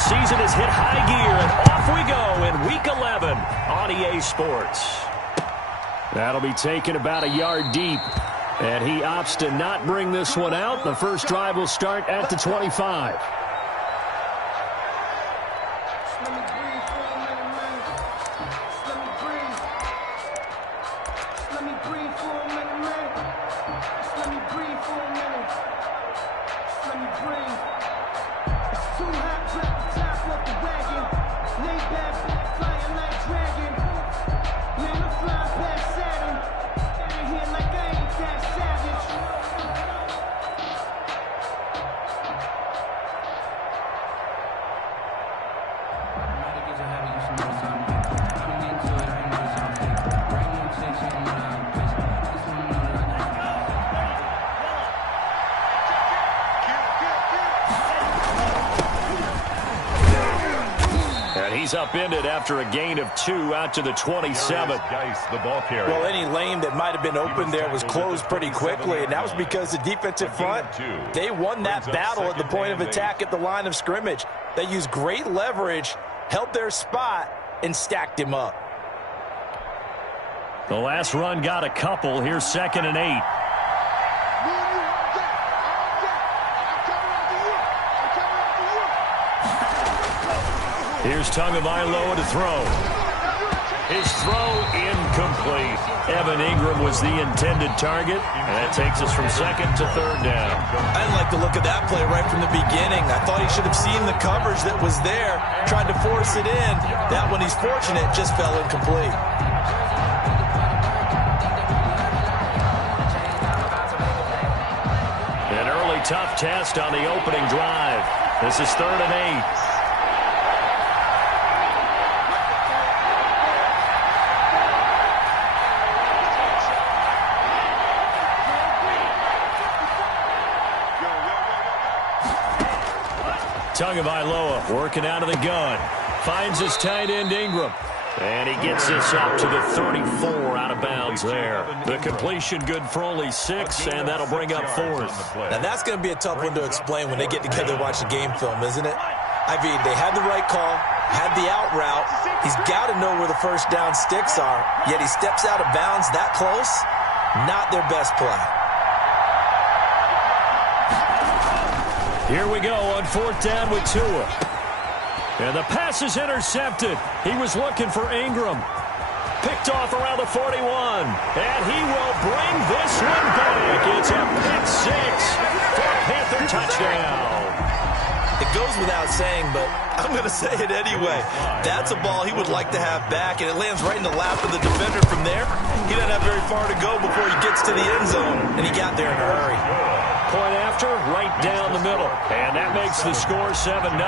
season has hit high gear, and off we go in Week 11 on EA Sports. That'll be taken about a yard deep, and he opts to not bring this one out. The first drive will start at the 25. He's upended after a gain of 2 out to the 27. The ball carrier. Well, any lane that might have been open there was closed pretty quickly, and that was because the defensive front, they won that battle at the point of attack at the line of scrimmage. They used great leverage, held their spot, and stacked him up. The last run got a couple. Here's 2nd and 8. Here's Tagovailoa to throw. His throw incomplete. Evan Ingram was the intended target, and that takes us from 2nd to 3rd down. I didn't like the look of that play right from the beginning. I thought he should have seen the coverage that was there, tried to force it in. That one, he's fortunate, just fell incomplete. An early tough test on the opening drive. This is 3rd and 8. Tagovailoa working out of the gun. Finds his tight end Ingram. And he gets this up to the 34 out of bounds there. The completion good for only 6, and that'll bring up 4th. Now that's going to be a tough one to explain when they get together and watch the game film, isn't it? I mean, they had the right call, had the out route. He's got to know where the first down sticks are, yet he steps out of bounds that close. Not their best play. Here we go on 4th down with Tua. And the pass is intercepted. He was looking for Ingram. Picked off around the 41. And he will bring this one back. It's a pick 6 for a Panther touchdown. It goes without saying, but I'm going to say it anyway. That's a ball he would like to have back, and it lands right in the lap of the defender from there. He doesn't have very far to go before he gets to the end zone, and he got there in a hurry. Point after, right down the middle. And that makes the score 7-0.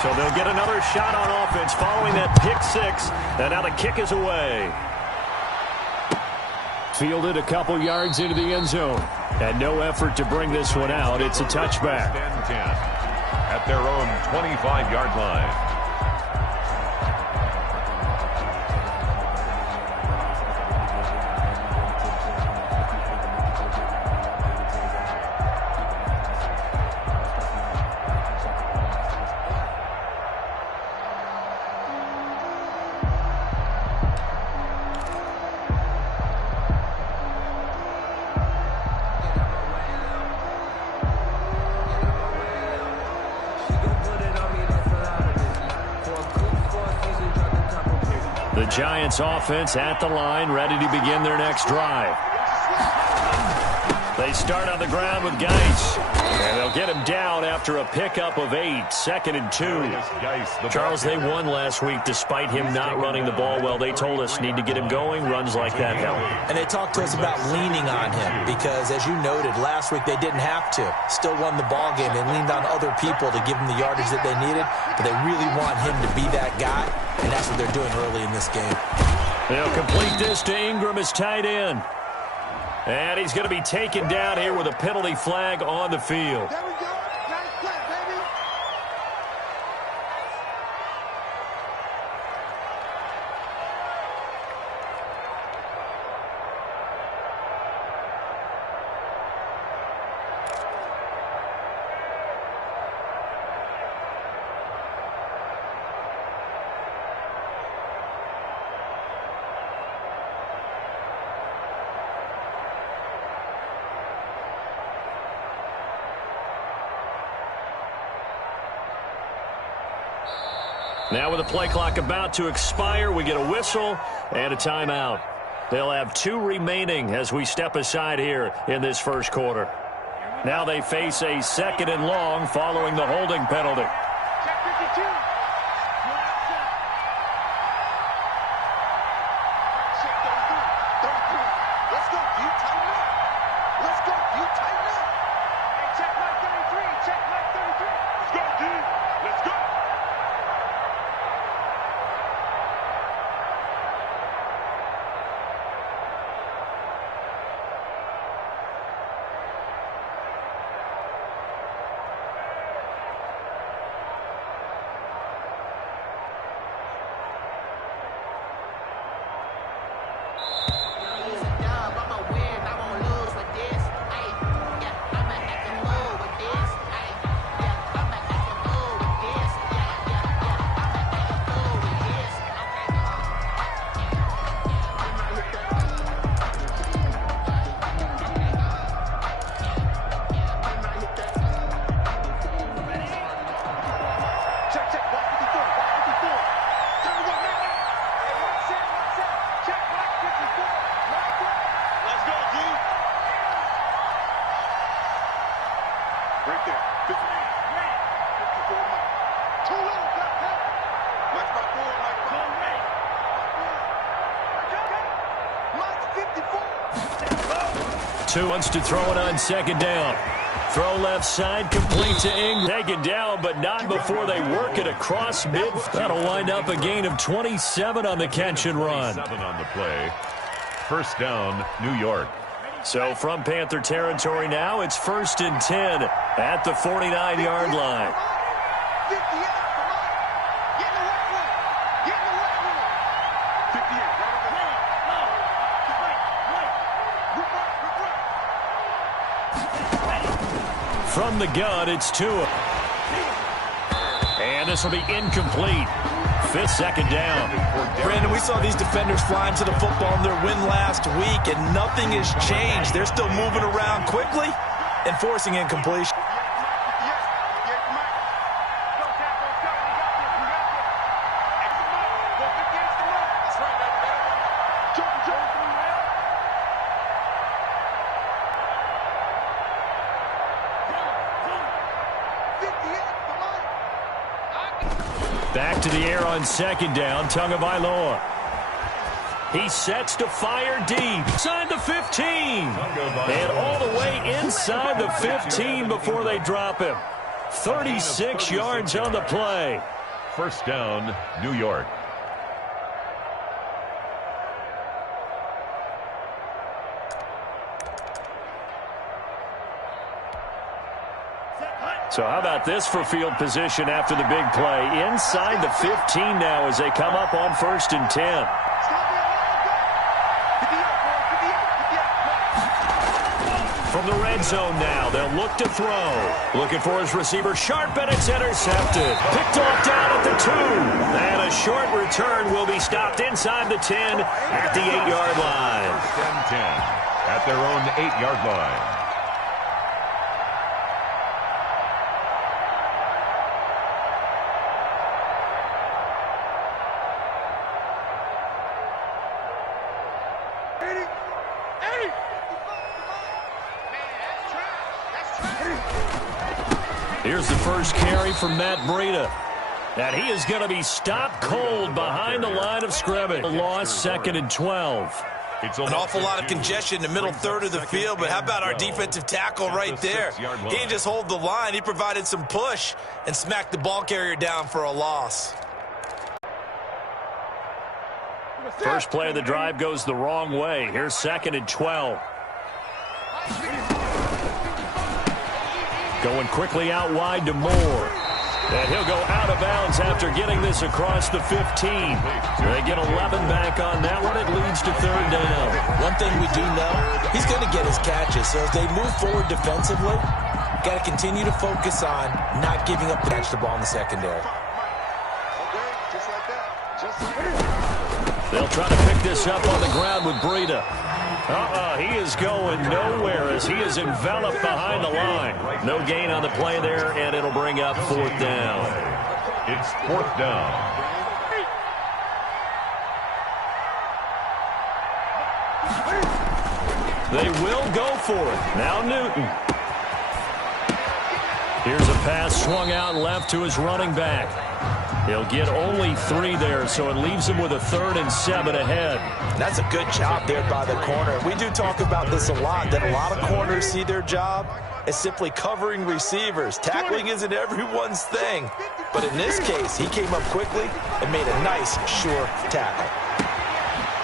So they'll get another shot on offense following that pick 6. And now the kick is away. Fielded a couple yards into the end zone. And no effort to bring this one out. It's a touchback. 10-10 at their own 25-yard line. The Giants offense at the line, ready to begin their next drive. They start on the ground with Geis. And they'll get him down after a pickup of 8, 2nd and 2. Charles, they won last week despite him not running the ball well. They told us need to get him going. Runs like that help. And they talked to us about leaning on him because, as you noted, last week they didn't have to. Still won the ball game. They leaned on other people to give them the yardage that they needed, but they really want him to be that guy, and that's what they're doing early in this game. They'll complete this to Ingram as tight end. And he's going to be taken down here with a penalty flag on the field. There we go. Nice play, baby. Now with the play clock about to expire, we get a whistle and a timeout. They'll have 2 remaining as we step aside here in this first quarter. Now they face a 2nd and long following the holding penalty. Check 52. Check 33. Let's go. You tighten up. Let's go. You tighten up. Hey, check Mike 33. Check Mike 33. Let's go, D. Let's go. Right there. 54 Mike. Too low, Black Panther. Mike's by 4, Mike by 4. Mike's 54. 2 wants to throw it on 2nd down. Throw left side, complete to Ingram. Taken down, but not before they work it across mid. That'll wind up a gain of 27 on the catch and run. 7 on the play. First down, New York. So from Panther territory now, it's 1st and 10 at the 49-yard line. 58 for Mike. Get in the right one. Get in the right one. 58, right over there. Right. From the gun, it's Tua. And this will be incomplete. 5th, 2nd down. Brandon, we saw these defenders flying to the football in their win last week, and nothing has changed. They're still moving around quickly and forcing incompletion. Back to the air on 2nd down, Tagovailoa. He sets to fire deep. Inside the 15. And all the way inside the 15 before they drop him. 36 yards on the play. First down, New York. So how about this for field position after the big play? Inside the 15 now as they come up on 1st and 10. From the red zone now, they'll look to throw. Looking for his receiver, sharp, and it's intercepted. Picked off down at the 2. And a short return will be stopped inside the 10 at the 8-yard line. 10 at their own 8-yard line. Here's the first carry from Matt Breida. And he is going to be stopped cold behind the line of scrimmage. Lost 2nd and 12. An awful lot of congestion in the middle third of the field, but how about our defensive tackle right there? He didn't just hold the line. He provided some push and smacked the ball carrier down for a loss. First play of the drive goes the wrong way. Here's 2nd and 12. Going quickly out wide to Moore. And he'll go out of bounds after getting this across the 15. They get 11 back on that one. It leads to 3rd down. One thing we do know, he's going to get his catches. So as they move forward defensively, got to continue to focus on not giving up the catch the ball in the secondary. They'll try to pick this up on the ground with Breida. He is going nowhere as he is enveloped behind the line. No gain on the play there, and it'll bring up 4th down. It's 4th down. They will go for it. Now Newton. Here's a pass swung out left to his running back. He'll get only 3 there, so it leaves him with a 3rd and 7 ahead. That's a good job there by the corner. We do talk about this a lot, that a lot of corners see their job as simply covering receivers. Tackling isn't everyone's thing. But in this case, he came up quickly and made a nice, sure tackle.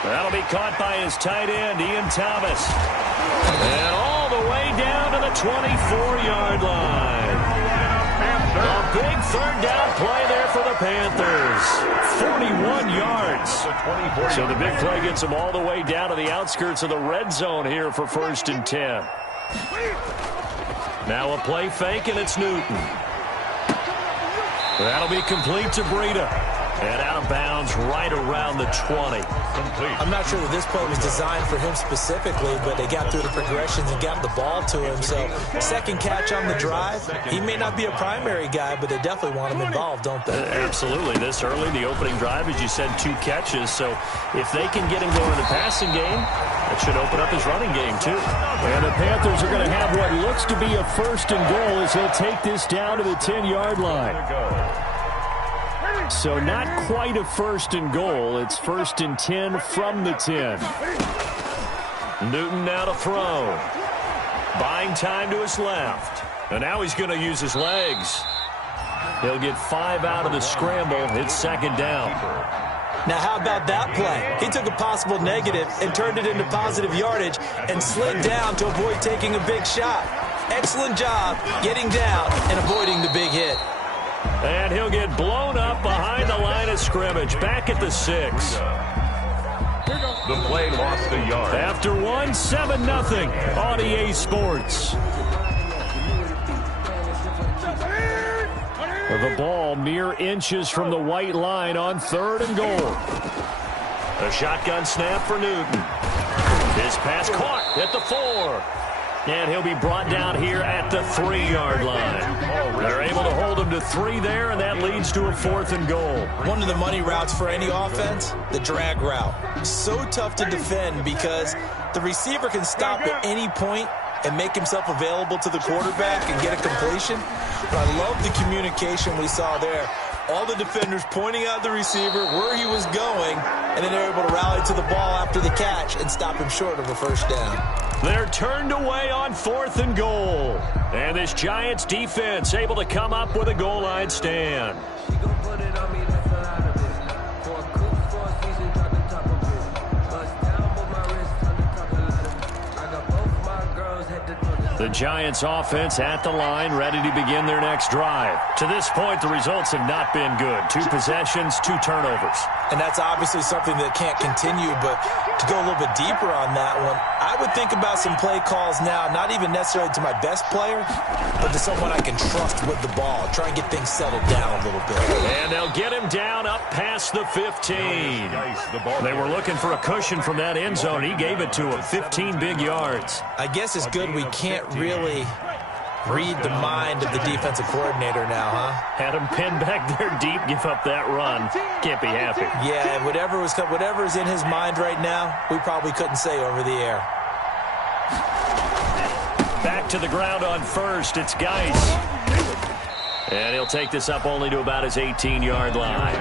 That'll be caught by his tight end, Ian Thomas. And all the way down to the 24-yard line. A big 3rd down play there for the Panthers. 41 yards. So the big play gets them all the way down to the outskirts of the red zone here for 1st and 10. Now a play fake, and it's Newton. That'll be complete to Breida. And out of bounds right around the 20. Complete. I'm not sure that this play was designed for him specifically, but they got through the progressions and got the ball to him. So, 2nd catch on the drive. He may not be a primary guy, but they definitely want him involved, don't they? Absolutely. This early, the opening drive, as you said, 2 catches. So, if they can get him going in the passing game, that should open up his running game, too. And the Panthers are going to have what looks to be a 1st and goal as he'll take this down to the 10-yard line. So not quite a 1st and goal. It's 1st and 10 from the 10. Newton now to throw. Buying time to his left. And now he's going to use his legs. He'll get 5 out of the scramble. It's 2nd down. Now, how about that play? He took a possible negative and turned it into positive yardage and slid down to avoid taking a big shot. Excellent job getting down and avoiding the big hit. And he'll get blown up behind the line of scrimmage. Back at the 6. The play lost a yard. After 1, 7-0 on EA Sports. The ball mere inches from the white line on 3rd and goal. A shotgun snap for Newton. His pass caught at the 4. And he'll be brought down here at the 3-yard line. They're able to hold him to 3 there, and that leads to a 4th and goal. One of the money routes for any offense, the drag route. So tough to defend because the receiver can stop at any point and make himself available to the quarterback and get a completion. But I love the communication we saw there. All the defenders pointing out the receiver, where he was going, and then they're able to rally to the ball after the catch and stop him short of a 1st down. They're turned away on 4th and goal. And this Giants defense able to come up with a goal line stand. The Giants offense at the line, ready to begin their next drive. To this point, the results have not been good. 2 possessions, 2 turnovers. And that's obviously something that can't continue, but to go a little bit deeper on that one, I would think about some play calls now, not even necessarily to my best player, but to someone I can trust with the ball. Try and get things settled down a little bit. And they'll get him down up past the 15. They were looking for a cushion from that end zone. He gave it to him, 15 big yards. I guess it's good we can't really read the mind of the defensive coordinator now, huh? Had him pinned back there deep, give up that run. Can't be happy. Yeah, whatever is in his mind right now, we probably couldn't say over the air. Back to the ground on 1st. It's Geis. And he'll take this up only to about his 18-yard line.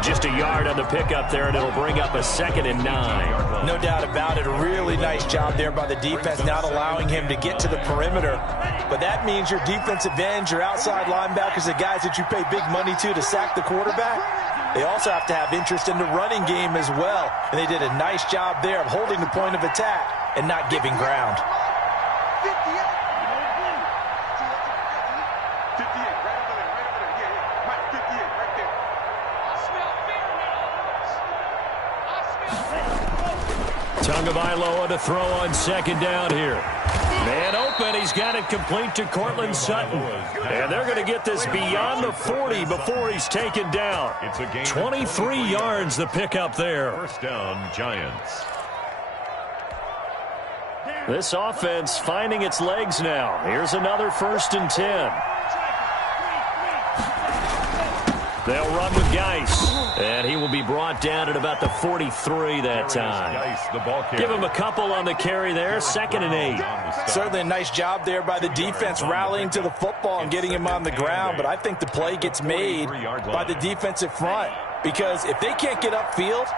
Just a yard on the pickup there, and it'll bring up a 2nd and 9. No doubt about it. A really nice job there by the defense, not allowing him to get to the perimeter. But that means your defensive ends, your outside linebackers, the guys that you pay big money to sack the quarterback, they also have to have interest in the running game as well. And they did a nice job there of holding the point of attack and not giving ground. 58, right over there. Yeah. Mike, 58, right there. Tagovailoa to throw on 2nd down here. Man open, he's got it complete to Cortland Sutton. And they're going to get this beyond the 40 before he's taken down. 23 yards the pickup there. 1st down, Giants. This offense finding its legs now. Here's another 1st and 10. They'll run with Geis, and he will be brought down at about the 43 that time. Give him a couple on the carry there, 2nd and 8. Certainly a nice job there by the defense rallying to the football and getting him on the ground, but I think the play gets made by the defensive front because if they can't get upfield,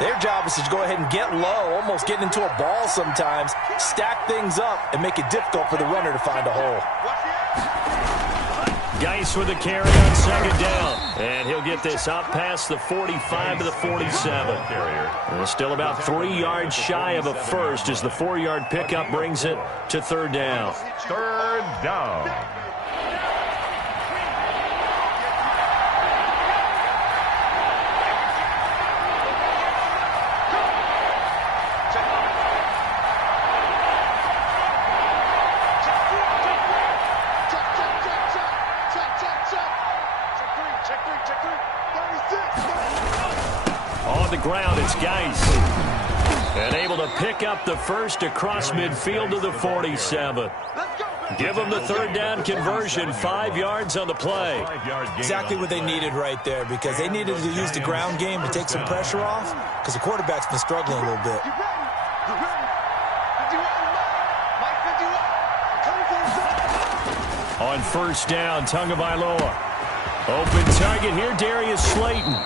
their job is to go ahead and get low, almost get into a ball sometimes, stack things up, and make it difficult for the runner to find a hole. Geis with the carry on 2nd down. And he'll get this up past the 45 to the 47. And still about 3 yards shy of a first as the 4-yard pickup brings it to 3rd down. 3rd down. On the ground, it's Geis. And able to pick up the first across midfield to the 47. Give them the 3rd down conversion, 5 yards on the play. Exactly what they needed right there because they needed to use the ground game to take some pressure off because the quarterback's been struggling a little bit. On 1st down, Tagovailoa. Open target here, Darius Slayton.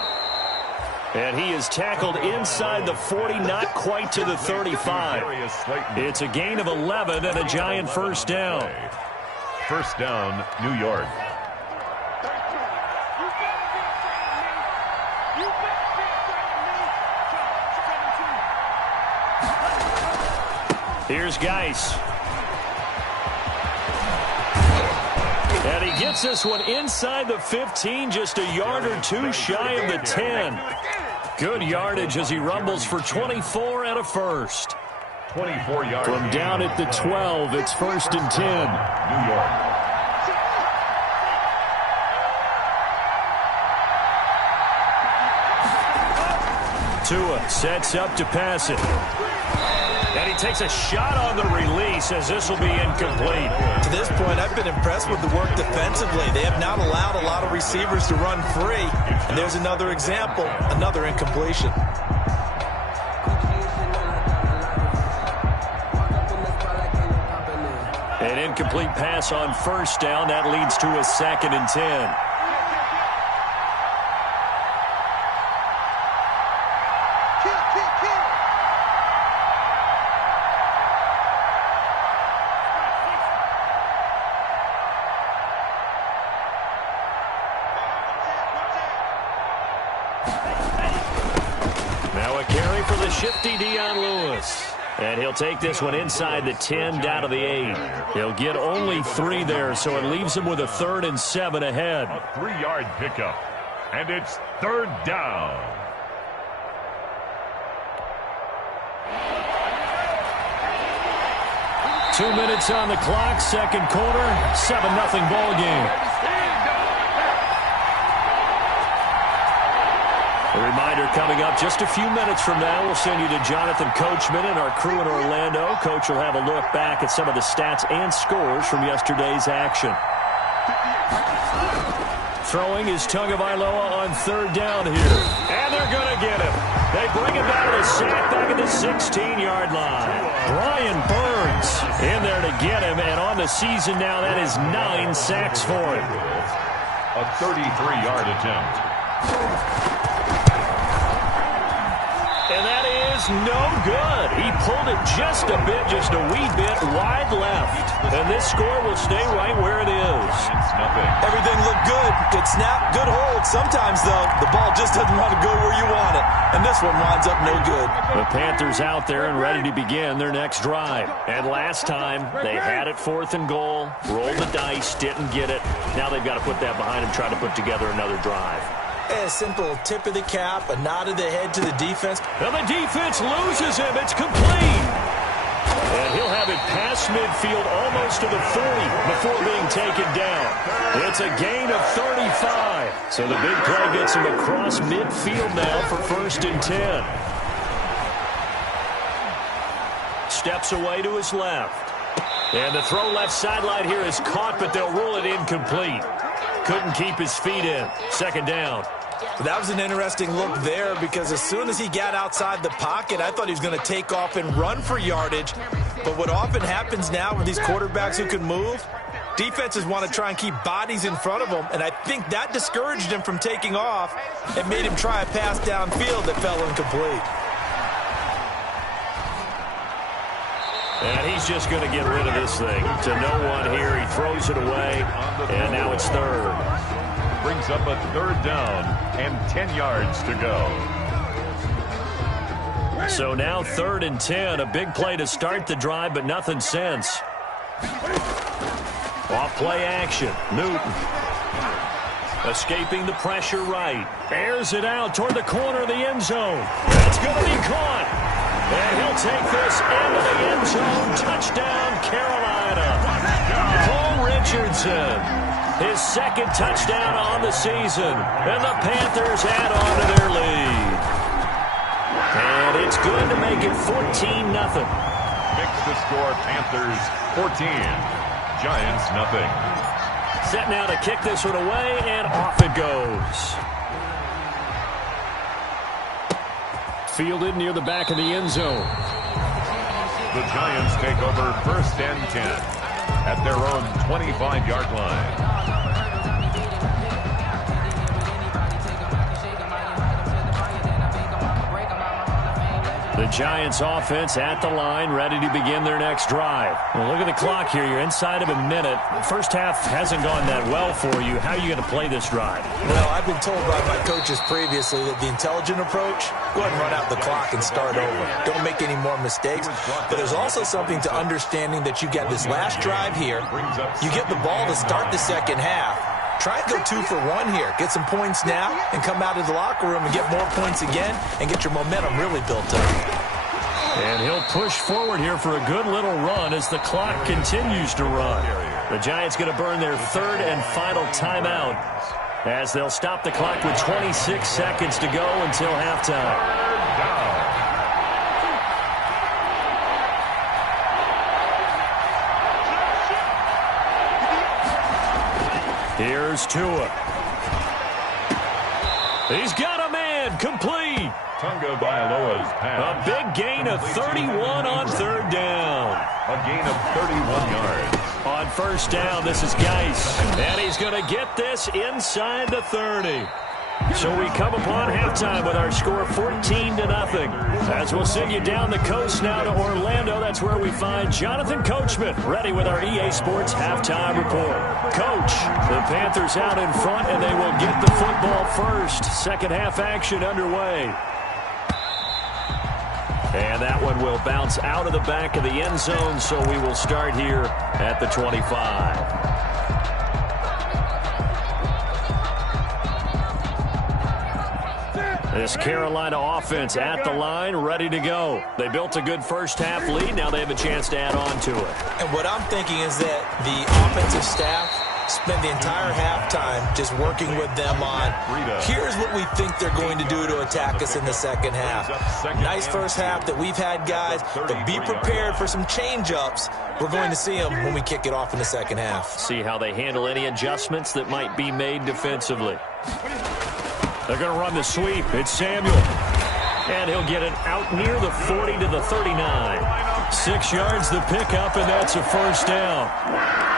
And he is tackled inside the 40, not quite to the 35. It's a gain of 11 and a giant 1st down. 1st down, New York. Here's Geis. And he gets this one inside the 15, just a yard or 2 shy of the 10. Good yardage as he rumbles for 24 and a first. 24 yards. From down at the 12, it's 1st and 10. New York. Tua sets up to pass it. And he takes a shot on the release as this will be incomplete. To this point, I've been impressed with the work defensively. They have not allowed a lot of receivers to run free. And there's another example, another incompletion. An incomplete pass on 1st down. That leads to a 2nd and 10. Shifty Dion Lewis. And he'll take this one inside the 10 down to the 8. He'll get only 3 there, so it leaves him with a 3rd and 7 ahead. A 3-yard pickup. And it's 3rd down. Two minutes on the clock, 2nd quarter, 7-0 ball game. A reminder coming up just a few minutes from now, we'll send you to Jonathan Coachman and our crew in Orlando. Coach will have a look back at some of the stats and scores from yesterday's action. Throwing is Tagovailoa on 3rd down here. And they're going to get him. They bring him down to the sack back at the 16-yard line. Brian Burns in there to get him, and on the season now, that is 9 sacks for him. A 33-yard attempt. And that is no good. He pulled it just a bit, just a wee bit wide left. And this score will stay right where it is. Everything looked good. Good snap, good hold. Sometimes, though, the ball just doesn't want to go where you want it. And this one winds up no good. The Panthers out there and ready to begin their next drive. And last time, they had it 4th and goal, rolled the dice, didn't get it. Now they've got to put that behind them, try to put together another drive. A simple tip of the cap, a nod of the head to the defense. And the defense loses him. It's complete. And he'll have it past midfield almost to the 40 before being taken down. It's a gain of 35. So the big play gets him across midfield now for 1st and 10. Steps away to his left. And the throw left sideline here is caught, but they'll rule it incomplete. Couldn't keep his feet in. Second down. That was an interesting look there because as soon as he got outside the pocket, I thought he was going to take off and run for yardage. But what often happens now with these quarterbacks who can move, defenses want to try and keep bodies in front of them, and I think that discouraged him from taking off and made him try a pass downfield that fell incomplete. And he's just going to get rid of this thing. To no one here, he throws it away, and now it's third. Brings up a third down and 10 yards to go. So now 3rd and 10, a big play to start the drive, but nothing since. Off play action, Newton. Escaping the pressure right. Airs it out toward the corner of the end zone. That's going to be caught. And he'll take this into the end zone. Touchdown, Carolina. Paul Richardson. His 2nd touchdown on the season. And the Panthers add on to their lead. And it's good to make it 14-0. Mix the score, Panthers 14, Giants nothing. Set now to kick this one away, and off it goes. Fielded near the back of the end zone. The Giants take over 1st and 10 at their own 25-yard line. The Giants offense at the line, ready to begin their next drive. Well, look at the clock here. You're inside of a minute. First half hasn't gone that well for you. How are you going to play this drive? Well, I've been told by my coaches previously that the intelligent approach, go ahead and run out the clock and start over. Don't make any more mistakes. But there's also something to understanding that you get this last drive here. You get the ball to start the second half. Try and go 2 for 1 here. Get some points now and come out of the locker room and get more points again and get your momentum really built up. And he'll push forward here for a good little run as the clock continues to run. The Giants going to burn their 3rd and final timeout as they'll stop the clock with 26 seconds to go until halftime. Here's Tua. He's got a man, complete. Tunga Bailoa's pass. A big gain of 31 on 3rd down. A gain of 31 yards. On 1st down, this is Geis. And he's going to get this inside the 30. So we come upon halftime with our score 14-0. As we'll send you down the coast now to Orlando, that's where we find Jonathan Coachman, ready with our EA Sports halftime report. Coach, the Panthers out in front, and they will get the football first. Second half action underway. And that one will bounce out of the back of the end zone, so we will start here at the 25. This Carolina offense at the line, ready to go. They built a good first half lead. Now they have a chance to add on to it. And what I'm thinking is that the offensive staff spend the entire halftime just working with them on, here's what we think they're going to do to attack us in the second half. Nice first half that we've had, guys, but be prepared for some change-ups. We're going to see them when we kick it off in the second half. See how they handle any adjustments that might be made defensively. They're going to run the sweep. It's Samuel. And he'll get it out near the 40 to the 39. 6 yards the pickup, and that's a first down.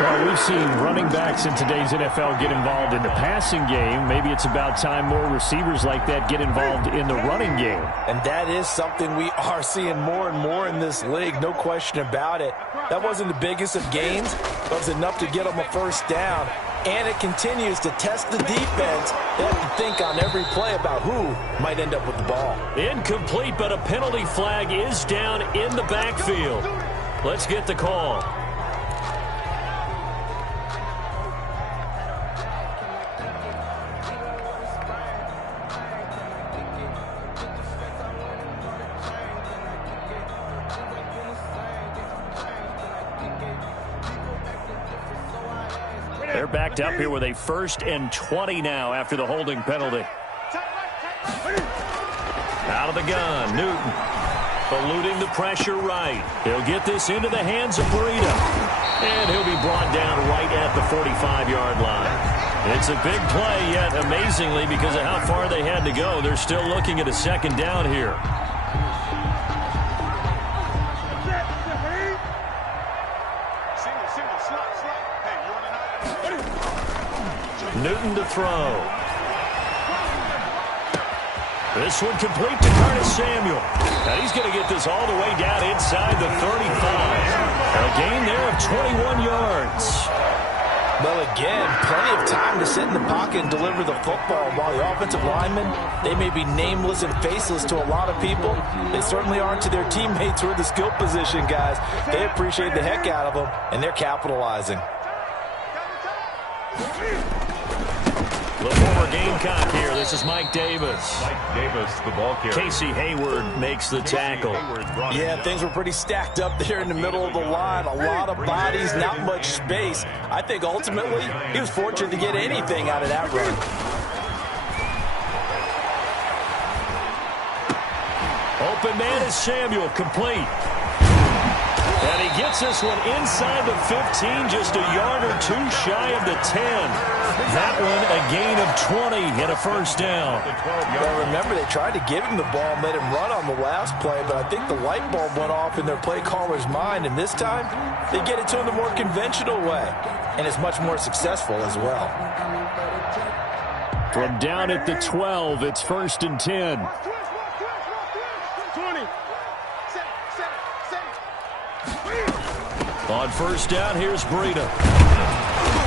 Well, we've seen running backs in today's NFL get involved in the passing game. Maybe it's about time more receivers like that get involved in the running game. And that is something we are seeing more and more in this league, no question about it. That wasn't the biggest of gains, but it was enough to get them a first down. And it continues to test the defense. They have to think on every play about who might end up with the ball. Incomplete, but a penalty flag is down in the backfield. Let's get the call. They're backed up here with a 1st and 20 now after the holding penalty. Out of the gun, Newton. Eluding the pressure right. He'll get this into the hands of Burita. And he'll be brought down right at the 45-yard line. It's a big play, yet amazingly, because of how far they had to go, they're still looking at a second down here. Newton to throw. This one complete to Curtis Samuel. And he's going to get this all the way down inside the 35. A gain there of 21 yards. Well, again, plenty of time to sit in the pocket and deliver the football, while the offensive linemen, they may be nameless and faceless to a lot of people. They certainly aren't to their teammates who are the skill position guys. They appreciate the heck out of them, and they're capitalizing. The former Gamecock here. This is Mike Davis. Mike Davis, the ball carrier. Casey Hayward makes the tackle. Yeah, things were pretty stacked up there in the middle of the line. A lot of bodies, not much space. I think ultimately he was fortunate to get anything out of that run. Open man is Samuel, complete. And he gets this one inside the 15, just a yard or two shy of the 10. That one a gain of 20 and a first down. Well, remember, they tried to give him the ball and let him run on the last play, but I think the light bulb went off in their play caller's mind, and this time they get it to him the more conventional way, and it's much more successful as well. From down at the 12, it's 1st and 10. On first down, here's Breida.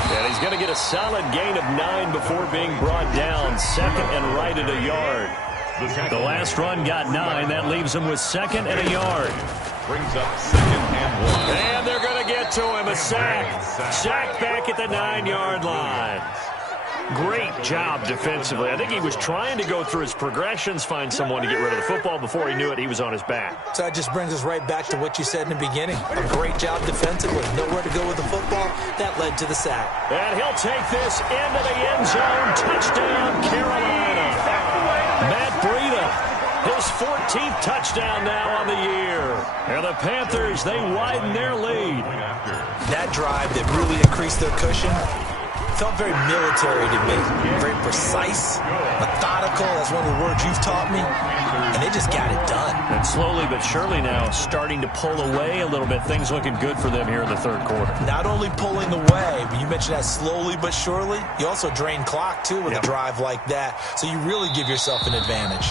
And he's going to get a solid gain of 9 before being brought down. Second and right at a yard. The last run got 9. That leaves him with second and a yard. Brings up 2nd and 1. And they're going to get to him. A sack. Sack back at the 9-yard line. Great job defensively. I think he was trying to go through his progressions, find someone to get rid of the football. Before he knew it, he was on his back. So that just brings us right back to what you said in the beginning. A great job defensively. Nowhere to go with the football. That led to the sack. And he'll take this into the end zone. Touchdown, Carolina. Matt Breida, his 14th touchdown now on the year. And the Panthers, they widen their lead. That drive that really increased their cushion felt very military to me. Very precise, methodical. That's one of the words you've taught me. And they just got it done. And slowly but surely now starting to pull away a little bit. Things looking good for them here in the third quarter. Not only pulling away, but you mentioned that slowly but surely. You also drain clock, too, with a drive like that. So you really give yourself an advantage.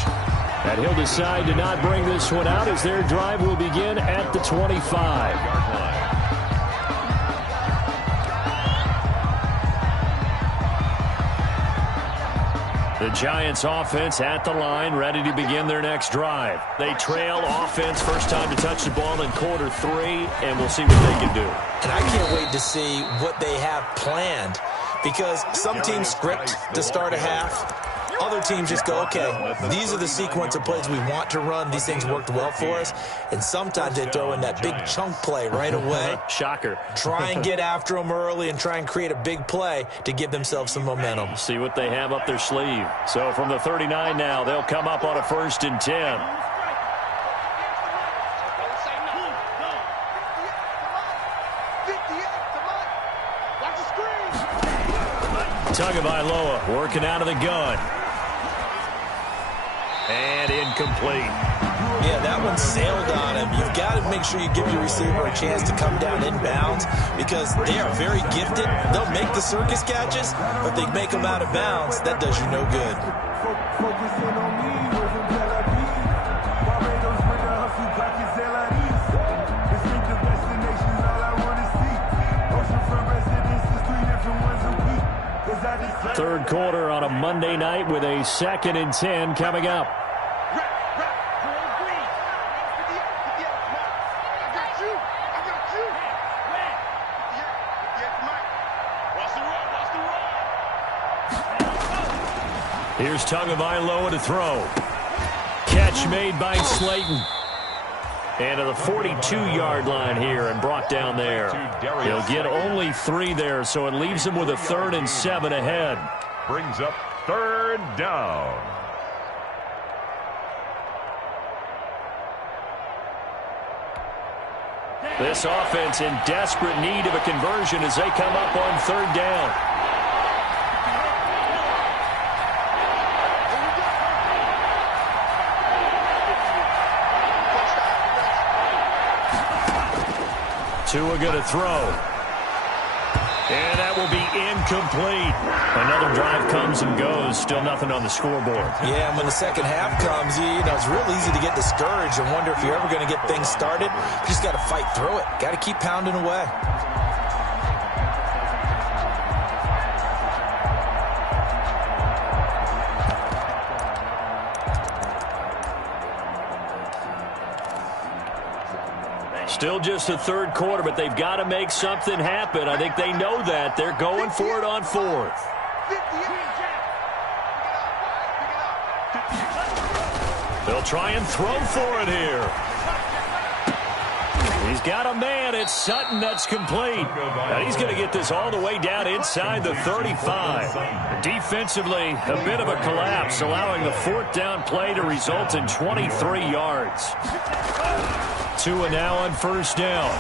And he'll decide to not bring this one out as their drive will begin at the 25. The Giants offense at the line, ready to begin their next drive. They trail offense, first time to touch the ball in quarter 3, and we'll see what they can do. And I can't wait to see what they have planned, because some teams script to start a half. Other teams just go, okay, these are the sequence of plays we want to run. These things worked well for us. And sometimes they throw in that big chunk play right away. Shocker. Try and get after them early and try and create a big play to give themselves some momentum. See what they have up their sleeve. So from the 39 now, they'll come up on a 1st and 10. Sugabear working out of the gun. And incomplete. Yeah, that one sailed on him. You've got to make sure you give your receiver a chance to come down inbounds, because they are very gifted. They'll make the circus catches, but they make them out of bounds. That does you no good. Third quarter on a Monday night with a 2nd and 10 coming up. Here's Sugabear to throw. Catch made by Slayton. And to the 42-yard line here and brought down there. He'll get only 3 there, so it leaves him with a 3rd and 7 ahead. Brings up 3rd down. This offense in desperate need of a conversion as they come up on 3rd down. Tua going to throw. And that will be incomplete. Another drive comes and goes. Still nothing on the scoreboard. Yeah, and when the second half comes, it's real easy to get discouraged and wonder if you're ever going to get things started. You just got to fight through it. Got to keep pounding away. Still just the third quarter, but they've got to make something happen. I think they know that. They're going for it on fourth. They'll try and throw for it here. He's got a man. It's Sutton. That's complete. And he's going to get this all the way down inside the 35. Defensively, a bit of a collapse, allowing the fourth down play to result in 23 yards. Tua now on first down.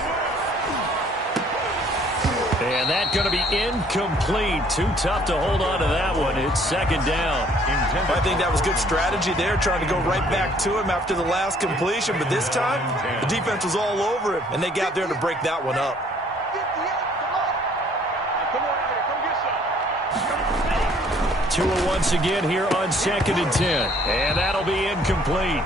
And that's going to be incomplete. Too tough to hold on to that one. It's second down. I think that was good strategy there, trying to go right back to him after the last completion. But this time, the defense was all over him, and they got there to break that one up. Tua once again here on 2nd and 10. And that'll be incomplete.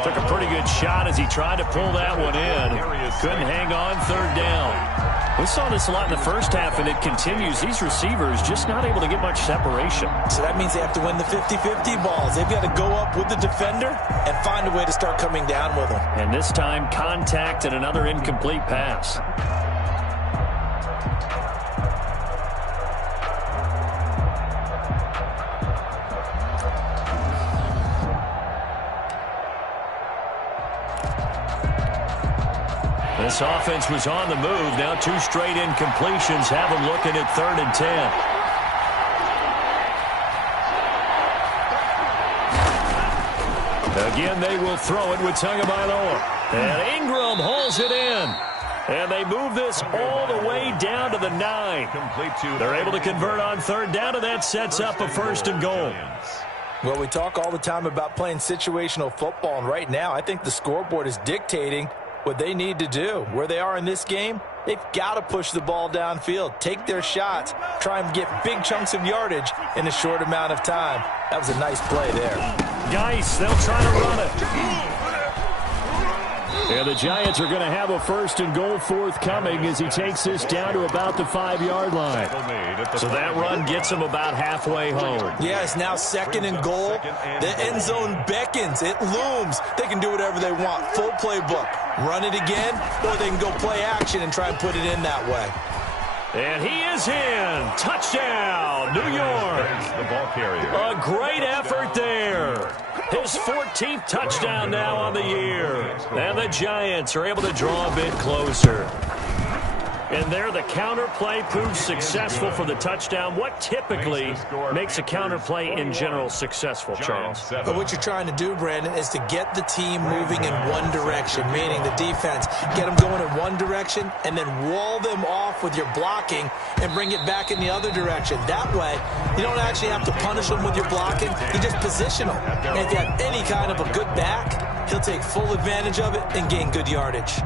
Took a pretty good shot as he tried to pull that one in. Couldn't hang on third down. We saw this a lot in the first half, and it continues. These receivers just not able to get much separation. So that means they have to win the 50-50 balls. They've got to go up with the defender and find a way to start coming down with them. And this time, contact and another incomplete pass. This offense was on the move. Now 2 straight incompletions have them looking at 3rd and 10. Again, they will throw it with Tagovailoa. And Ingram hauls it in. And they move this all the way down to the 9. They're able to convert on 3rd down, and that sets up a 1st and goal. Well, we talk all the time about playing situational football, and right now I think the scoreboard is dictating what they need to do. Where they are in this game, they've got to push the ball downfield, take their shots, try and get big chunks of yardage in a short amount of time. That was a nice play there. Geis, they'll try to run it. And the Giants are going to have a 1st and goal forthcoming as he takes this down to about the 5-yard line. So that run gets him about halfway home. Yeah, it's now 2nd and goal. The end zone beckons. It looms. They can do whatever they want. Full playbook. Run it again, or they can go play action and try and put it in that way. And he is in. Touchdown, New York. The ball carrier. A great effort there. His 14th touchdown now on the year. And the Giants are able to draw a bit closer. And there, the counter play proves successful for the touchdown. What typically makes a counter play in general successful, Charles? But what you're trying to do, Brandon, is to get the team moving in one direction, meaning the defense. Get them going in one direction and then wall them off with your blocking and bring it back in the other direction. That way, you don't actually have to punish them with your blocking. You just position them. And if you have any kind of a good back, he'll take full advantage of it and gain good yardage.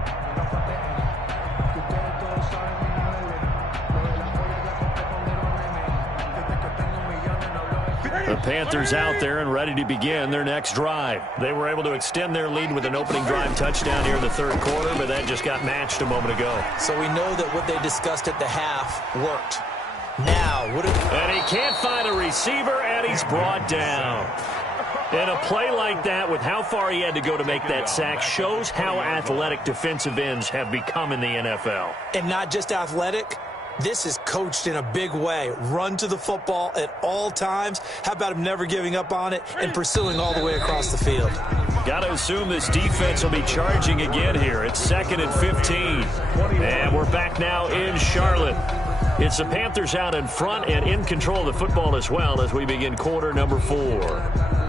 The Panthers out there and ready to begin their next drive. They were able to extend their lead with an opening drive touchdown here in the 3rd quarter, but that just got matched a moment ago. So we know that what they discussed at the half worked. Now, and he can't find a receiver, and he's brought down. And a play like that, with how far he had to go to make that sack, shows how athletic defensive ends have become in the NFL. And not just athletic. This is coached in a big way. Run to the football at all times. How about him never giving up on it and pursuing all the way across the field? Got to assume this defense will be charging again here. It's 2nd and 15. And we're back now in Charlotte. It's the Panthers out in front and in control of the football as well as we begin quarter number 4.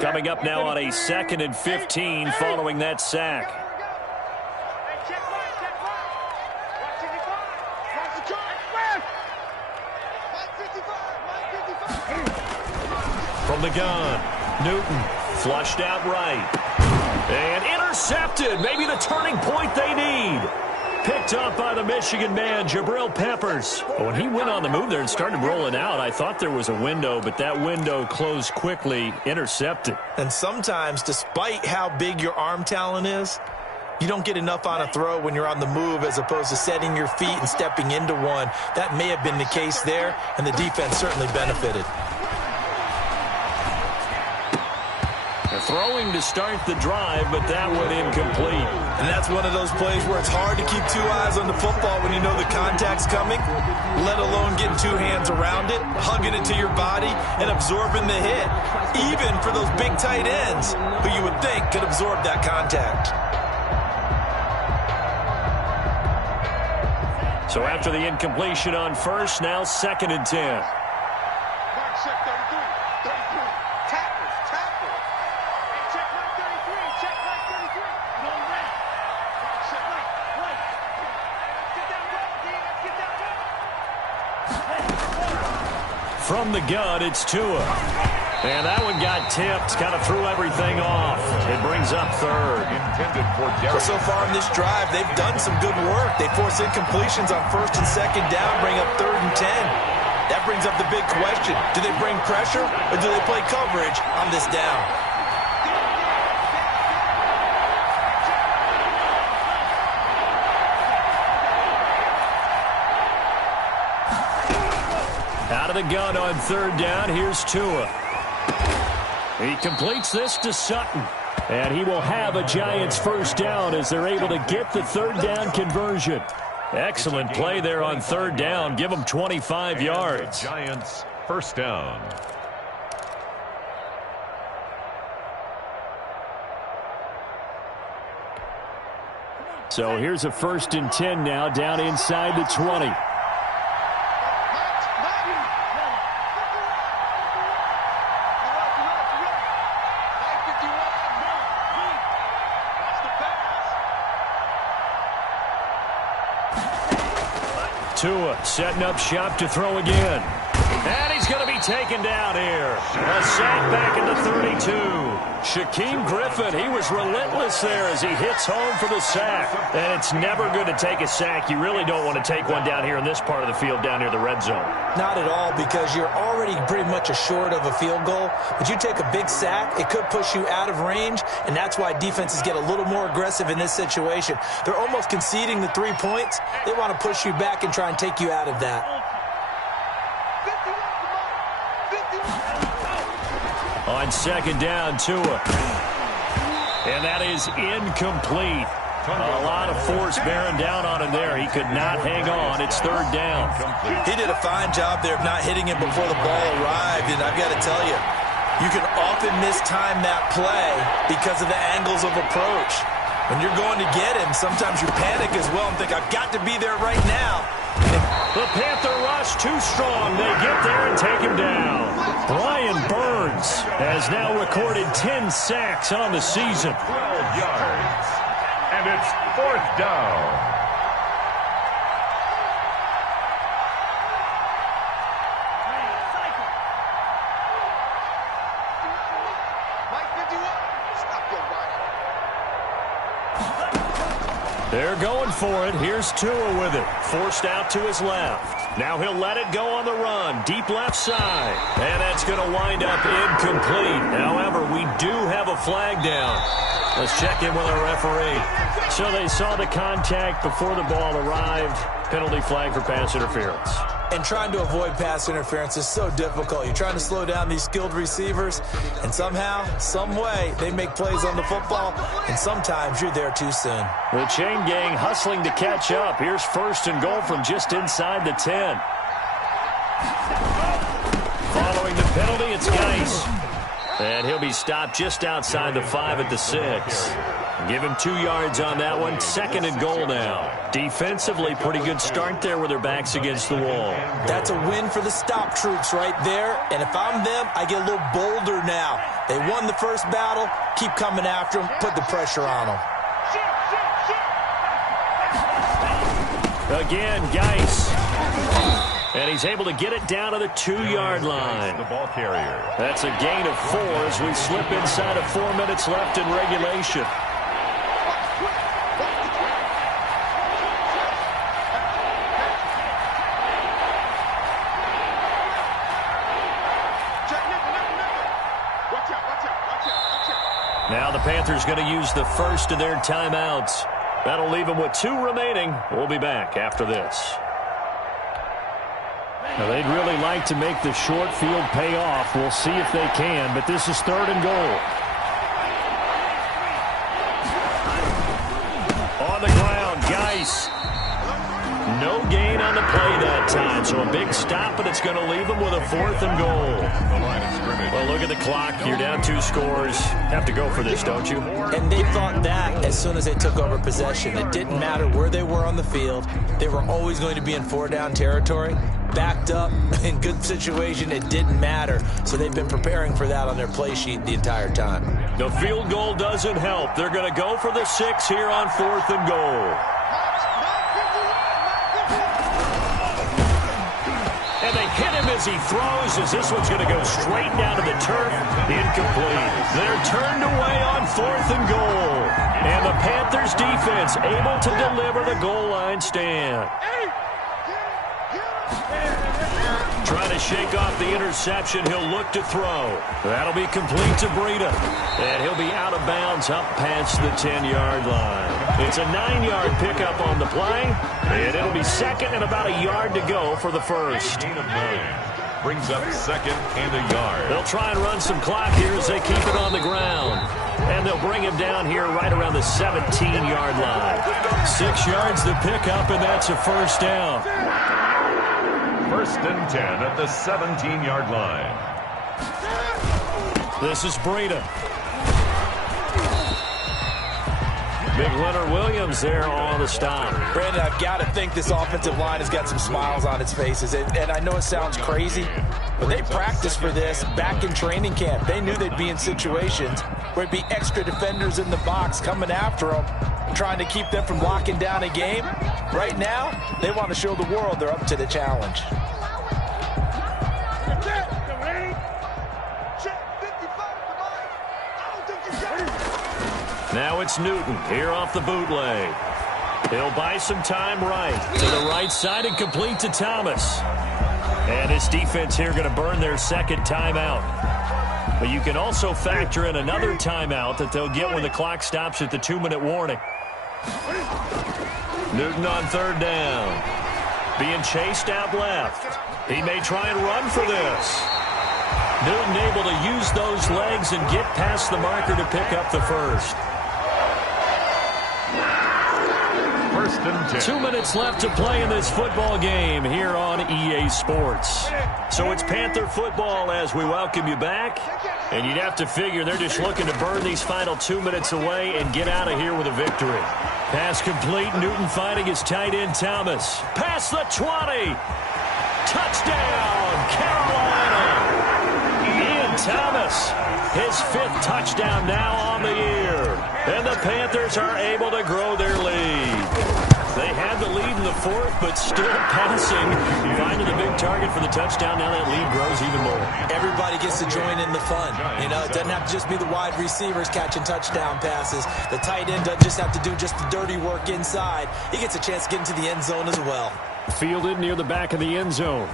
Coming up now on a 2nd and 15 following that sack. from the gun. Newton flushed out right. And intercepted. Maybe the turning point they need. Picked up by the Michigan man, Jabril Peppers. When he went on the move there and started rolling out, I thought there was a window, but that window closed quickly, intercepted. And sometimes, despite how big your arm talent is, you don't get enough on a throw when you're on the move as opposed to setting your feet and stepping into one. That may have been the case there, and the defense certainly benefited. They're throwing to start the drive, but that one incomplete. And that's one of those plays where it's hard to keep two eyes on the football when you know the contact's coming, let alone getting two hands around it, hugging it to your body, and absorbing the hit, even for those big tight ends who you would think could absorb that contact. So after the incompletion on first, now 2nd and 10. Mark check 33. 33. Tackles. Tackles. Check mark 33. Check mark 33. No red. Mark check right. Right. Get that ball, D. Get that ball. From the gun, it's Tua. And that one got tipped, kind of threw everything off. It brings up 3rd. Intended for Well, so far in this drive, they've done some good work. They force incompletions on 1st and 2nd down, bring up 3rd and 10. That brings up the big question. Do they bring pressure or do they play coverage on this down? Out of the gun on 3rd down, here's Tua. He completes this to Sutton. And he will have a Giants 1st down as they're able to get the 3rd down conversion. Excellent play there on 3rd down. Give them 25 yards. Giants 1st down. So here's a 1st and 10 now, down inside the 20. Tua setting up shop to throw again. And he's going to be taken down here. A sack back into 32. Shaquem Griffin, he was relentless there as he hits home for the sack. And it's never good to take a sack. You really don't want to take one down here in this part of the field down near the red zone. Not at all, because you're already pretty much assured of a field goal. But you take a big sack, it could push you out of range, and that's why defenses get a little more aggressive in this situation. They're almost conceding the 3 points. They want to push you back and try and take you out of that. On 2nd down, Tua. And that is incomplete. A lot of force bearing down on him there. He could not hang on. It's 3rd down. He did a fine job there of not hitting him before the ball arrived, and I've got to tell you, you can often mistime that play because of the angles of approach. When you're going to get him, sometimes you panic as well and think, I've got to be there right now. The Panther rush too strong. They get there and take him down. Brian Burns has now recorded 10 sacks on the season. 12 yards. And it's 4th down. They're going for it. Here's Tua with it. Forced out to his left. Now he'll let it go on the run. Deep left side. And that's going to wind up incomplete. However, we do have a flag down. Let's check in with our referee. So they saw the contact before the ball arrived. Penalty flag for pass interference. And trying to avoid pass interference is so difficult. You're trying to slow down these skilled receivers, and somehow, some way, they make plays on the football, and sometimes you're there too soon. The chain gang hustling to catch up. Here's 1st and goal from just inside the 10. Following the penalty, it's Geis. And he'll be stopped just outside the 5 at the 6. Give him 2 yards on that one. 2nd and goal now. Defensively, pretty good start there with their backs against the wall. That's a win for the stop troops right there. And if I'm them, I get a little bolder now. They won the first battle. Keep coming after them. Put the pressure on them. Again, Geis. And he's able to get it down to the 2-yard line. The ball carrier. That's a gain of 4 as we slip inside of 4 minutes left in regulation. Now the Panthers going to use the first of their timeouts. That'll leave them with 2 remaining. We'll be back after this. Now, they'd really like to make the short field pay off. We'll see if they can, but this is 3rd and goal. On the ground, Geis. No gain on the play that time, so a big stop, and it's going to leave them with a 4th and goal. The line of scrimmage. Well, look at the clock. You're down 2 scores. Have to go for this, don't you? And they thought that as soon as they took over possession. It didn't matter where they were on the field. They were always going to be in 4-down territory. Backed up, in good situation, it didn't matter. So they've been preparing for that on their play sheet the entire time. The field goal doesn't help. They're going to go for the 6 here on 4th and goal. And they hit him as he throws, as this one's going to go straight down to the turf. Incomplete. They're turned away on 4th and goal. And the Panthers defense able to deliver the goal line stand. Trying to shake off the interception. He'll look to throw. That'll be complete to Breida. And he'll be out of bounds up past the 10-yard line. It's a 9-yard pickup on the play. And it'll be 2nd and about a yard to go for the first. Gain of 9. Brings up 2nd and a yard. They'll try and run some clock here as they keep it on the ground. And they'll bring him down here right around the 17-yard line. 6 yards to pick up, and that's a first down. 1st and 10 at the 17-yard line. This is Breida. Big Leonard Williams there on the stop. Brandon, I've got to think this offensive line has got some smiles on its faces. And I know it sounds crazy, but they practiced for this back in training camp. They knew they'd be in situations where it'd be extra defenders in the box coming after them, trying to keep them from locking down a game. Right now, they want to show the world they're up to the challenge. Now it's Newton here off the bootleg. He'll buy some time right to the right side and complete to Thomas. And his defense here going to burn their 2nd timeout. But you can also factor in another timeout that they'll get when the clock stops at the 2-minute warning. Newton on 3rd down. Being chased out left. He may try and run for this. Newton able to use those legs and get past the marker to pick up the first. 1st and 10. 2 minutes left to play in this football game here on EA Sports. So it's Panther football as we welcome you back. And you'd have to figure they're just looking to burn these final 2 minutes away and get out of here with a victory. Pass complete. Newton finding his tight end Thomas. Past the 20. Touchdown, Carolina. Ian Thomas, his 5th touchdown now on the year. And the Panthers are able to grow their lead. They had the lead in the 4th, but still passing. Finding the big target for the touchdown. Now that lead grows even more. Everybody gets to join in the fun. You know, it doesn't have to just be the wide receivers catching touchdown passes. The tight end doesn't just have to do just the dirty work inside. He gets a chance to get into the end zone as well. Fielded near the back of the end zone.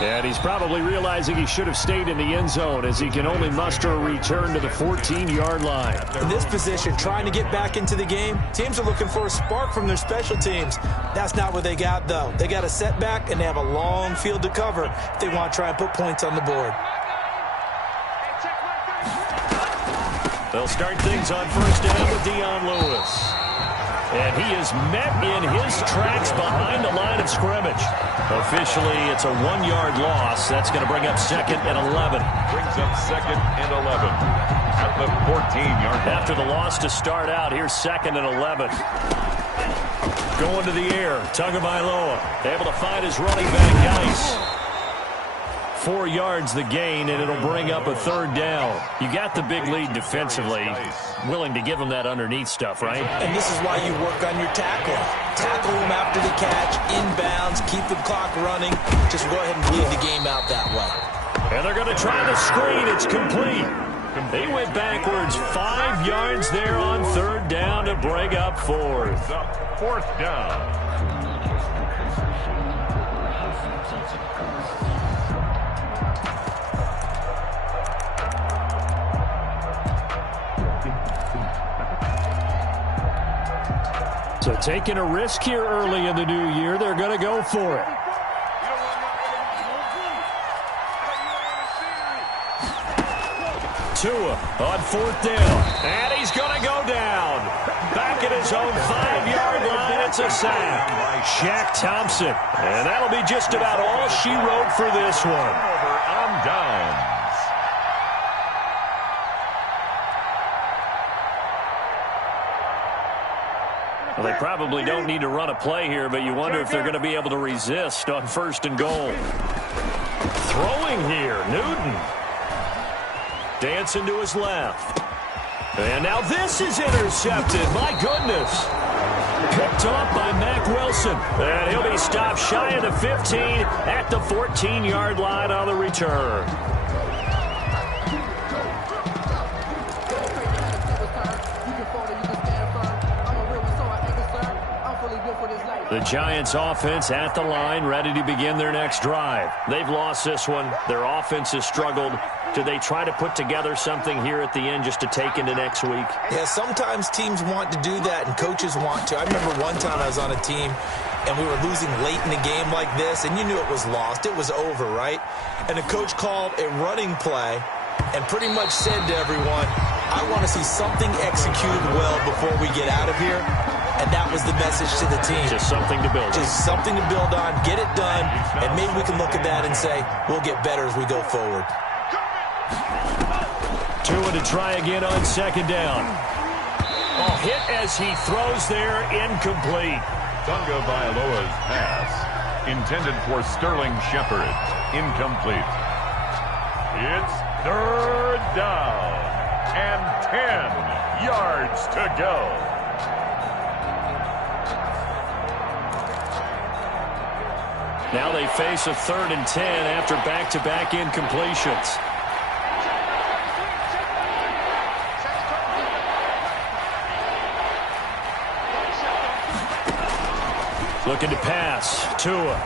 And he's probably realizing he should have stayed in the end zone as he can only muster a return to the 14-yard line. In this position, trying to get back into the game, teams are looking for a spark from their special teams. That's not what they got, though. They got a setback, and they have a long field to cover if they want to try and put points on the board. They'll start things on 1st down with Dion Lewis. And he is met in his tracks behind the line of scrimmage. Officially, it's a 1-yard loss. That's going to bring up 2nd and 11. Brings up 2nd and 11 at the 14-yard line. After the loss to start out, here's 2nd and 11. Going to the air, Tagovailoa able to find his running back, Geis. 4 yards the gain, and it'll bring up a 3rd down. You got the big lead defensively. Willing to give them that underneath stuff, right? And this is why you work on your tackling. Tackle them after the catch, inbounds, keep the clock running. Just go ahead and bleed the game out that way. And they're going to try the screen. It's complete. They went backwards 5 yards there on 3rd down to bring up 4th. 4th down. So taking a risk here early in the new year, they're going to go for it. Tua on 4th down, and he's going to go down. Back at his own 5-yard line, it's a sack. Shaq Thompson, and that'll be just about all she wrote for this one. Over on downs. Well, they probably don't need to run a play here, but you wonder if they're going to be able to resist on 1st and goal. Throwing here, Newton. Dancing to his left. And now this is intercepted. My goodness. Picked off by Mack Wilson. And he'll be stopped shy of the 15 at the 14-yard line on the return. The Giants offense at the line, ready to begin their next drive. They've lost this one. Their offense has struggled. Do they try to put together something here at the end just to take into next week? Yeah, sometimes teams want to do that and coaches want to. I remember one time I was on a team and we were losing late in a game like this, and you knew it was lost. It was over, right? And the coach called a running play and pretty much said to everyone, I want to see something executed well before we get out of here. And that was the message to the team. Just something to build on. Just something to build on, get it done, and maybe we can look at that and say, we'll get better as we go forward. Tua to try again on 2nd down. Oh, hit as he throws there, incomplete. Tunga Bailoa's pass, intended for Sterling Shepard, incomplete. It's 3rd down and 10 yards to go. Now they face a 3rd and 10 after back-to-back incompletions. Looking to pass. Tua.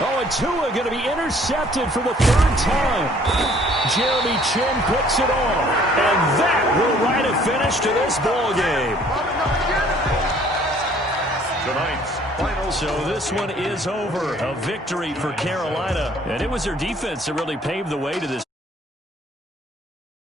Oh, and Tua going to be intercepted for the 3rd time. Jeremy Chin picks it off. And that will write a finish to this ball game. Tonight's final. So this one is over. A victory for Carolina. And it was their defense that really paved the way to this